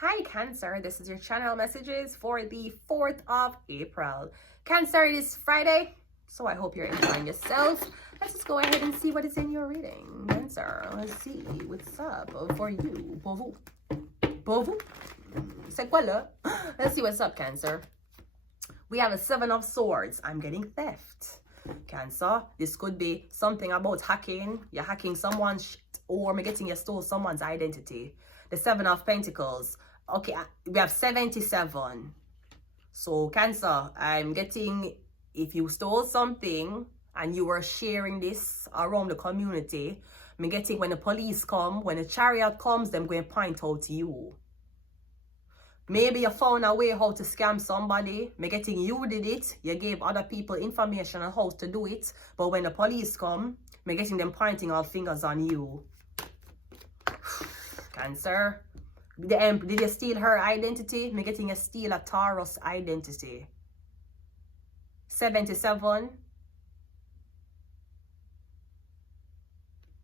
Hi Cancer, this is your channel messages for the 4th of April. Cancer, it is Friday, so I hope you're enjoying yourself. Let's just go ahead and see what is in your reading. Cancer, let's see what's up for you. Pour vous. Pour vous. C'est quoi là? Let's see what's up, Cancer. We have a 7 of Swords. I'm getting theft. Cancer, this could be something about hacking. You're hacking someone's shit, or I'm getting you stole someone's identity. The 7 of Pentacles. Okay, we have 77. So Cancer, I'm getting, if you stole something and you were sharing this around the community, I'm getting when the police come, when the chariot comes, them going to point out to you. Maybe you found a way how to scam somebody. I'm getting you did it. You gave other people information on how to do it. But when the police come, I'm getting them pointing all fingers on you. Cancer. Did you steal her identity? I'm getting you steal a Taurus identity. 77.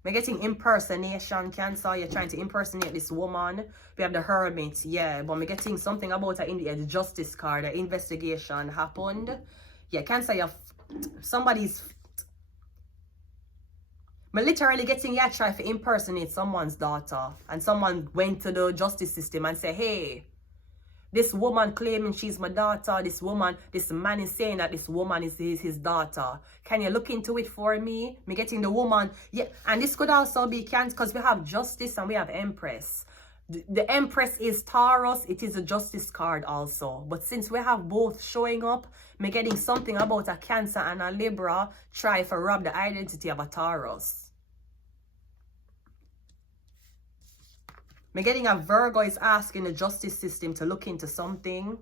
I'm getting impersonation, Cancer. You're trying to impersonate this woman. We have the Hermit, yeah. But I'm getting something about her in the Justice card. The investigation happened. Yeah, Cancer, somebody's... I'm literally getting you try to impersonate someone's daughter. And someone went to the justice system and said, hey, this woman claiming she's my daughter. This man is saying that this woman is his daughter. Can you look into it for me? Me getting the woman. Yeah, and this could also be Cancer because we have Justice and we have Empress. The Empress is Taurus. It is a Justice card also. But since we have both showing up, me getting something about a Cancer and a Libra try to rob the identity of a Taurus. Me getting a Virgo is asking the justice system to look into something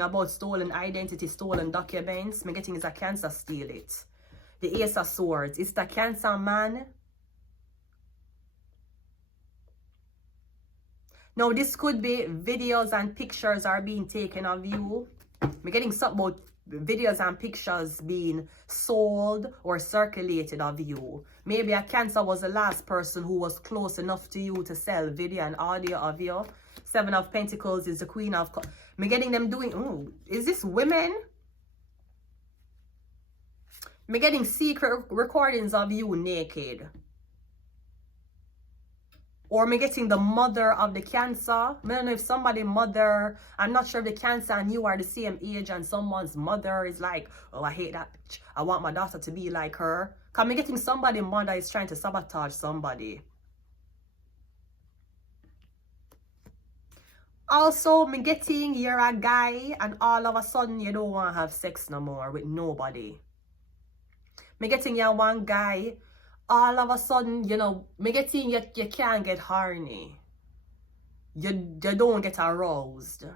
about stolen identity, stolen documents. Me getting is a Cancer steal it. The Ace of Swords. It's the Cancer man. Now this could be videos and pictures are being taken of you. Me getting something about videos and pictures being sold or circulated of you. Maybe a Cancer was the last person who was close enough to you to sell video and audio of you. 7 of Pentacles is the Queen of... Me getting them doing... Oh, is this women? Me getting secret recordings of you naked. Or me getting the mother of the Cancer. I don't know if somebody mother, I'm not sure if the Cancer and you are the same age and someone's mother is like, oh, I hate that bitch. I want my daughter to be like her. Because me getting somebody mother is trying to sabotage somebody. Also, me getting you're a guy and all of a sudden you don't want to have sex no more with nobody. Me getting you're one guy, all of a sudden, you know, me getting you can't get horny. You don't get aroused.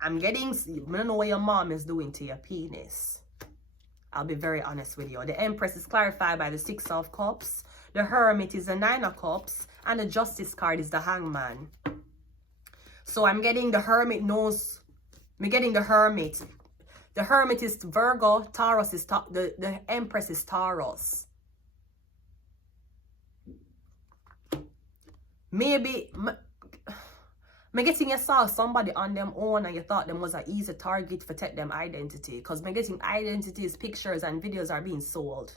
I'm getting, I don't know what your mom is doing to your penis. I'll be very honest with you. The Empress is clarified by the 6 of Cups. The Hermit is the 9 of Cups. And the Justice card is the Hangman. So I'm getting the Hermit knows, I'm getting the Hermit. The Hermit is Virgo, Taurus is, the Empress is Taurus. Maybe, me getting you saw somebody on them own and you thought them was an easy target for take them identity. Because me getting identities, pictures and videos are being sold.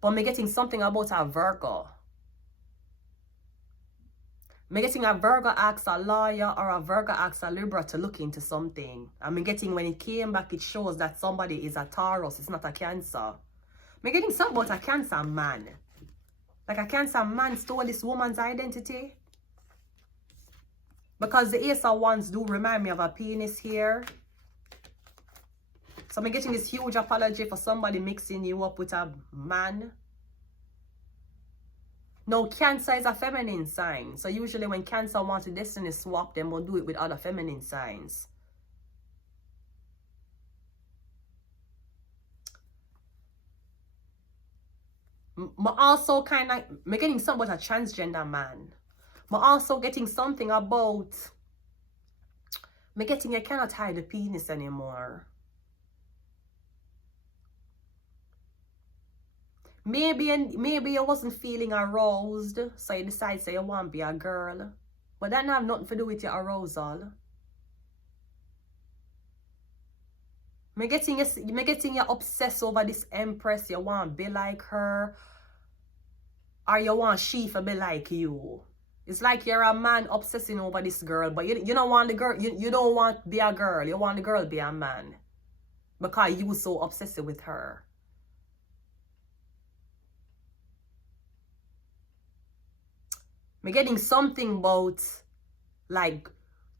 But me getting something about a Virgo. Me getting a Virgo asks a lawyer or a Virgo asks a Libra to look into something. And me getting when it came back, it shows that somebody is a Taurus, it's not a Cancer. Me getting something about a Cancer man. Like a Cancer man stole this woman's identity. Because the Ace of Wands do remind me of a penis here. So I'm getting this huge apology for somebody mixing you up with a man. No, Cancer is a feminine sign. So usually when Cancer wants a destiny swap, then we'll do it with other feminine signs. I'm also kind of, I'm getting something about a transgender man. I'm also getting something about, I'm getting you cannot hide the penis anymore. Maybe you wasn't feeling aroused, so you decide say you want to be a girl. But that have nothing to do with your arousal. Me getting you obsessed over this empress. You want to be like her, or you want she to be like you. It's like you're a man obsessing over this girl, but you don't want the girl. You don't want to be a girl. You want the girl to be a man because you so obsessed with her. Me getting something about like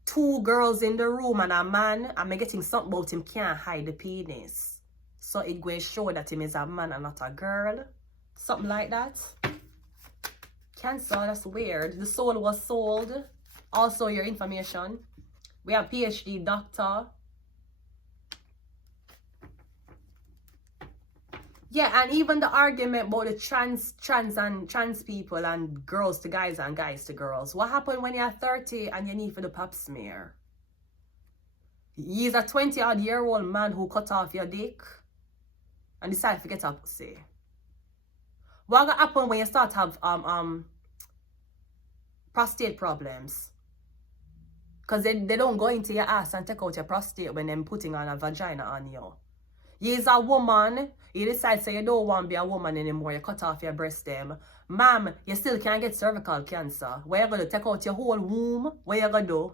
2 girls in the room and a man, and me getting something about him can't hide the penis. So it going to show that him is a man and not a girl. Something like that. Cancer, that's weird. The soul was sold. Also your information. We have PhD doctor. Yeah, and even the argument about the trans people and girls to guys and guys to girls. What happened when you're 30 and you need for the pap smear? He's a 20-odd-year-old man who cut off your dick and decide to get a pussy. What gonna happen when you start to have prostate problems? Because they don't go into your ass and take out your prostate when they're putting on a vagina on you. You's a woman, you decide say you don't want to be a woman anymore, you cut off your breast them. Ma'am, you still can't get cervical cancer. What you gonna do? Take out your whole womb? What you gonna do?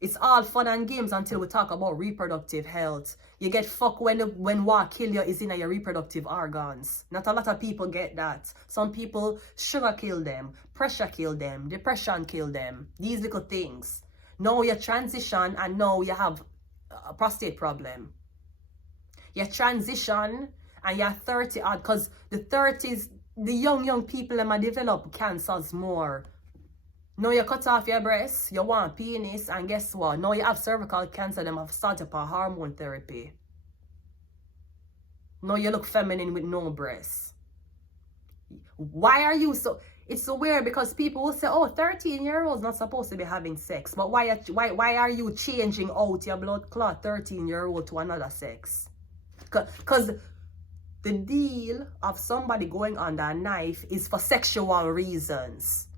It's all fun and games until we talk about reproductive health. You get fucked when what kill you is in your reproductive organs. Not a lot of people get that. Some people, sugar kill them, pressure kill them, depression kill them. These little things. Now you transition and now you have a prostate problem. You transition and you're 30 odd, because the 30s, the young people them develop cancers more. Now you cut off your breast, you want penis, and guess what? Now you have cervical cancer, them have started on hormone therapy. Now you look feminine with no breasts. Why are you so... It's so weird because people will say, oh, 13-year-olds not supposed to be having sex. But why are you changing out your blood clot 13-year-old to another sex? Because the deal of somebody going under a knife is for sexual reasons.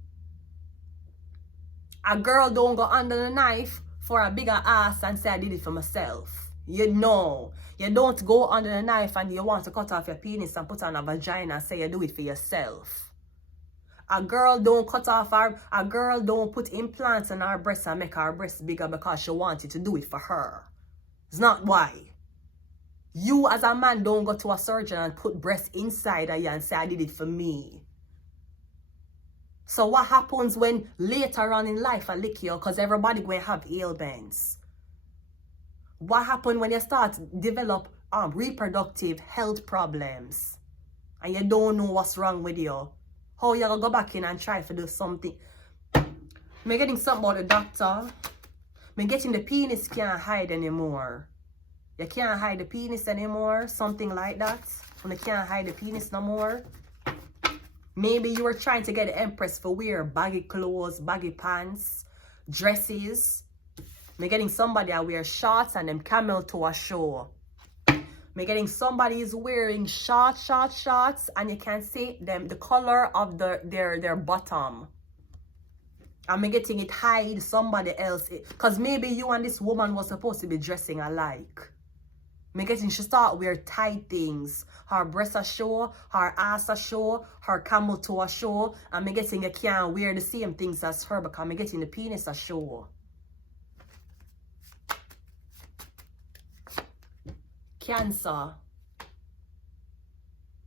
A girl don't go under the knife for a bigger ass and say I did it for myself. You know. You don't go under the knife and you want to cut off your penis and put on a vagina and say you do it for yourself. A girl don't cut off a girl don't put implants in her breasts and make her breasts bigger because she wanted to do it for her. It's not why. You as a man don't go to a surgeon and put breasts inside of you and say I did it for me. So what happens when later on in life I lick you because everybody going to have ailments? What happens when you start develop reproductive health problems and you don't know what's wrong with you? How you gonna go back in and try to do something? Me getting something about the doctor. Me getting the penis can't hide anymore. You can't hide the penis anymore. Something like that. When you can't hide the penis no more. Maybe you were trying to get the empress for wear baggy clothes, baggy pants, dresses. Me getting somebody that wear shorts and them camel toe a show. Me getting somebody is wearing shorts and you can see them the color of their bottom. And me getting it hide somebody else. Because maybe you and this woman was supposed to be dressing alike. Me getting she start wear tight things. Her breasts a show, her ass a show, her camel toe a show. And me getting you can't wear the same things as her because me getting the penis a show. Cancer.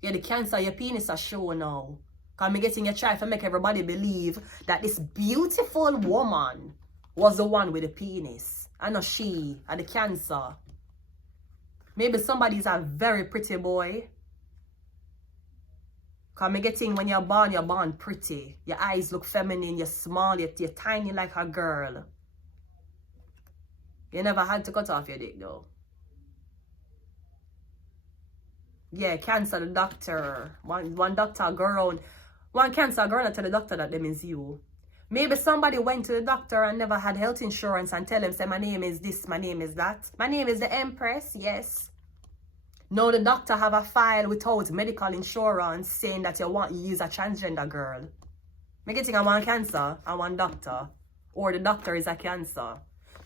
Yeah, the cancer, your penis a show now. Because I'm getting you try to make everybody believe that this beautiful woman was the one with the penis. And not she, and the cancer. Maybe somebody's a very pretty boy. Because I'm getting when you're born pretty. Your eyes look feminine, you're small, you're tiny like a girl. You never had to cut off your dick though. Yeah, cancer, the doctor. One doctor go around. One cancer girl tell the doctor that them is you. Maybe somebody went to the doctor and never had health insurance and tell him, say, my name is this, my name is that. My name is the Empress, yes. Now the doctor have a file without medical insurance saying that you use a transgender girl. Me getting a one cancer and one doctor. Or the doctor is a cancer.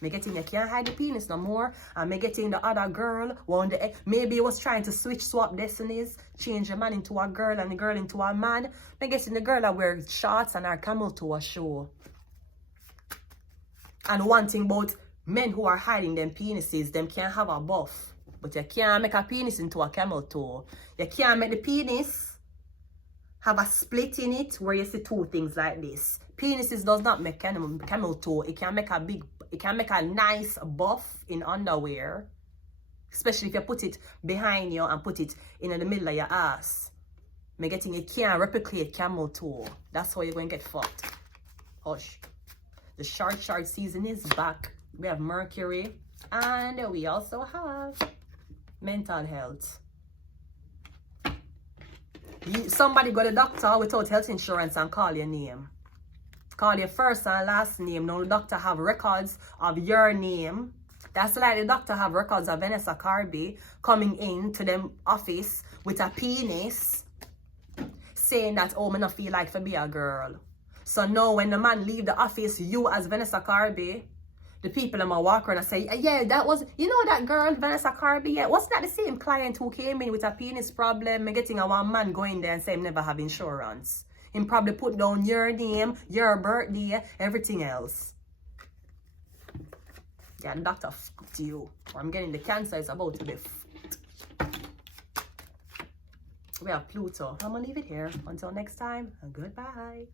Me getting you can't hide the penis no more. And me getting the other girl, maybe he was trying to swap destinies, change the man into a girl and the girl into a man. Me getting the girl that wears shorts and her camel toe show. And one thing about men who are hiding them penises, them can't have a buff. But you can't make a penis into a camel toe. You can't make the penis have a split in it where you see two things like this. Penises does not make camel toe. It can make a nice buff in underwear. Especially if you put it behind you and put it in the middle of your ass. Me getting you can't replicate camel toe. That's how you're going to get fucked. Hush. The short season is back. We have Mercury. And we also have mental health. Somebody go to the doctor without health insurance and call your name. Call your first and last name. Now the doctor have records of your name. That's like the doctor have records of Vanessa Carby coming in to them office with a penis saying that, oh, me not feel like to be a girl. So now when the man leave the office, you as Vanessa Carby, the people in my walk around and say, yeah, that was, you know that girl, Vanessa Carby, yeah, wasn't that the same client who came in with a penis problem? Me getting a one man going there and say, never have insurance. Him probably put down your name, your birthday, everything else. Yeah, the doctor fucked you. Or I'm getting the cancer is about to be fucked. We have Pluto. I'm gonna leave it here. Until next time, and goodbye.